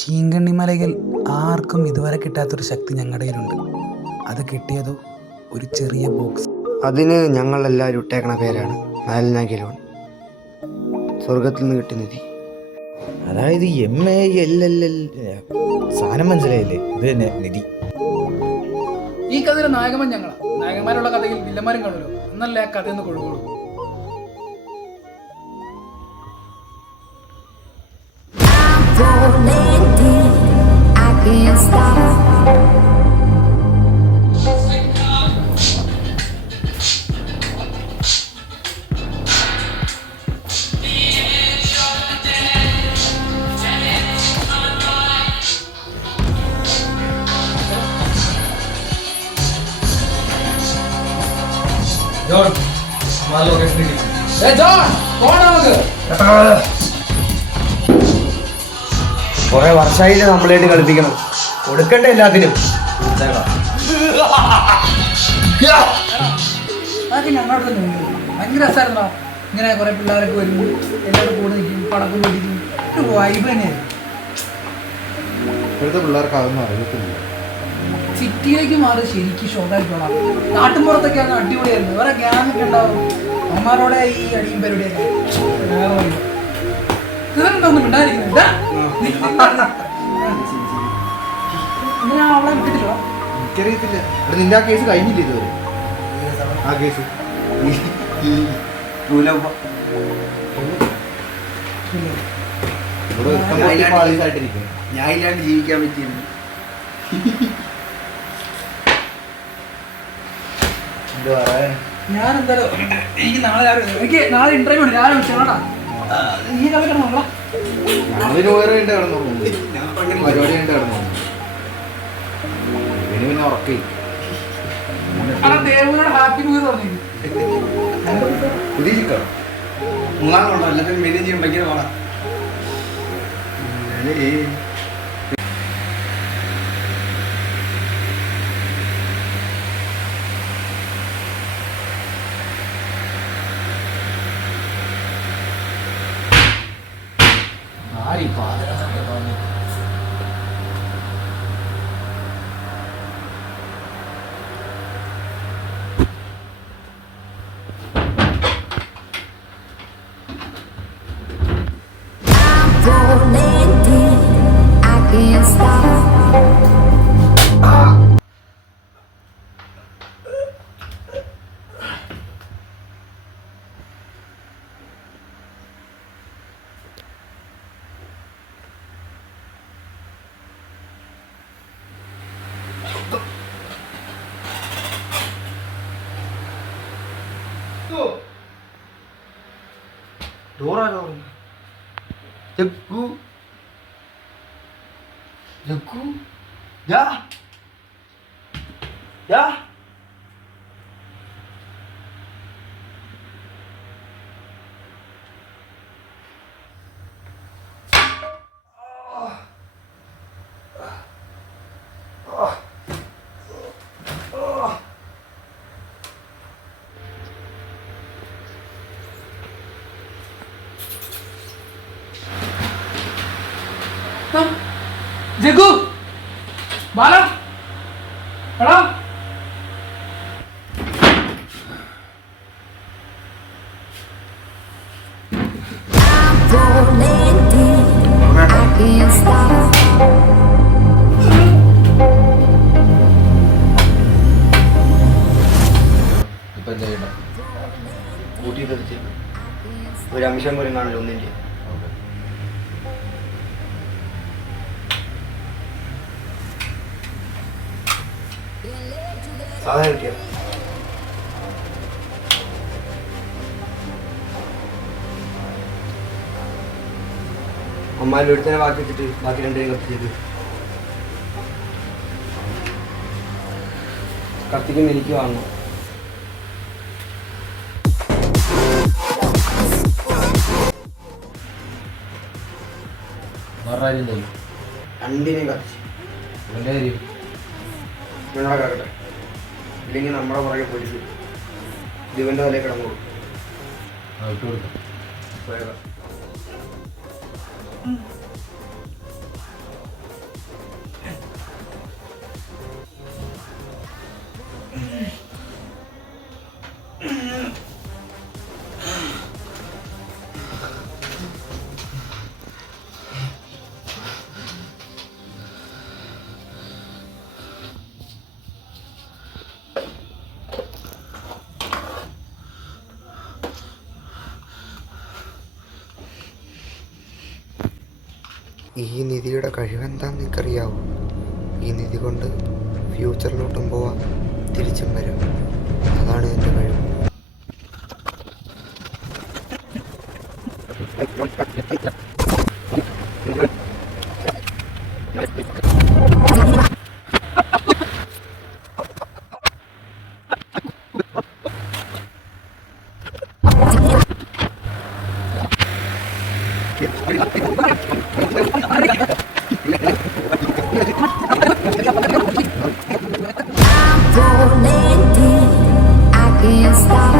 ചീങ്കണ്ണിമലയിൽ ആർക്കും ഇതുവരെ കിട്ടാത്തൊരു ശക്തി ഞങ്ങളുടെ കയ്യിലുണ്ട്. അത് കിട്ടിയതോ ഒരു ചെറിയ ബോക്സ്. അതിന് ഞങ്ങളെല്ലാവരും ഇട്ടേക്കണ പേരാണ് മാലിന്യാകിലോൺ, സ്വർഗത്തിൽ നിന്ന് കിട്ടിയ നിധി. അതായത് MALLL സാധനം മനസ്സിലായില്ലേ? ഇത് തന്നെ നിധി. ഈ കഥയിലെ നായകന്മാർ ഞങ്ങളാ. നായകന്മാരുള്ള കഥയിൽ വില്ലന്മാരും കാണുമല്ലോ, എന്നല്ലേ ആ കഥയെന്ന് കൊഴുകൊള്ളൂ. കുറെ വർഷമായിട്ട് നമ്മളായിട്ട് കളിപ്പിക്കണം, കൊടുക്കണ്ടേ എല്ലാത്തിനും. അതൊക്കെ ഞങ്ങളുടെ ഭയങ്കര രസമായിരുന്നോ? ഇങ്ങനെ കുറെ പിള്ളേരൊക്കെ വരും, എല്ലാവരും കൂടെ നിൽക്കും, പടക്കം പൊടിക്കും, ഒരു വൈബ് തന്നെയായിരുന്നു. ഇപ്പോഴത്തെ പിള്ളേർക്ക് അതൊന്നും അറിയത്തില്ല. സിറ്റിയിലേക്ക് മാറി ശരിക്കും ഷോക്കായിട്ടോളാം. നാട്ടിൻപുറത്തൊക്കെ ആണ് അടിപൊളിയായിരുന്നു. വേറെ ഗ്യാങ്ങൊക്കെ ഉണ്ടാവും, അമ്മമാരോടെ ഈ അടിയും പരിപാടിയൊക്കെ വേറെ ഇവരുണ്ടോന്നും ഉണ്ടായിരിക്കുന്നില്ല. ഇങ്ങനെ അവളെ വിട്ടിട്ടില്ലോ? എനിക്കറിയത്തില്ല. ഇവിടെ നിന്റെ ആ കേസ് കഴിഞ്ഞില്ല ഇതുവരെ. ആ കേസ് ഞാൻ ഇല്ലാണ്ട് ജീവിക്കാൻ പറ്റിയിരുന്നു. ഞാൻ എന്തായാലും എനിക്ക് നാളെ ഇന്റർവ്യൂ ഉണ്ട്, രാവിലെ വിളിച്ചോടാ. ഈ കളിക്കണം നമ്മളാ പരിപാടി കിടന്നു. പിന്നെ ഉറക്കി ദേവനോട് ഹാപ്പി ന്യൂ ഇയർ പറഞ്ഞു. പ്രതീക്ഷിക്കണം. മൂന്നാളുണ്ടോ എല്ലാത്തിനും മെയിൻ ചെയ്യാൻ ഭയങ്കര പാടാ. ജഗ്ഗു ബാല എടാ കൂട്ടി തെറിച്ച് ഒരു അംശം പോലും കാണില്ല ഒന്നിൻ്റെ. സാധാരണ കിട്ടിയ അമ്മാൻ്റെ വീട്ടിൽ തന്നെ ബാക്കി വെച്ചിട്ട് ബാക്കി രണ്ടുപേരും കത്തിച്ചിട്ട് കത്തിക്കുന്ന എനിക്ക് വാങ്ങണം. രണ്ടിനെയും കത്തിച്ച് നിങ്ങളെ കിടക്കട്ടെ, ഇല്ലെങ്കിൽ നമ്മുടെ പുറകെ പോലീസ് ദിവൻ്റെ തലയിൽ കിടന്നോളൂ. ഈ നിധിയുടെ കഴിവെന്താന്ന് നിനക്കറിയാവോ? ഈ നിധി കൊണ്ട് ഫ്യൂച്ചറിലോട്ടും പോവാം, തിരിച്ചും വരും. അതാണ് എൻ്റെ കഴിവ്. Rolling deep, I can't stop.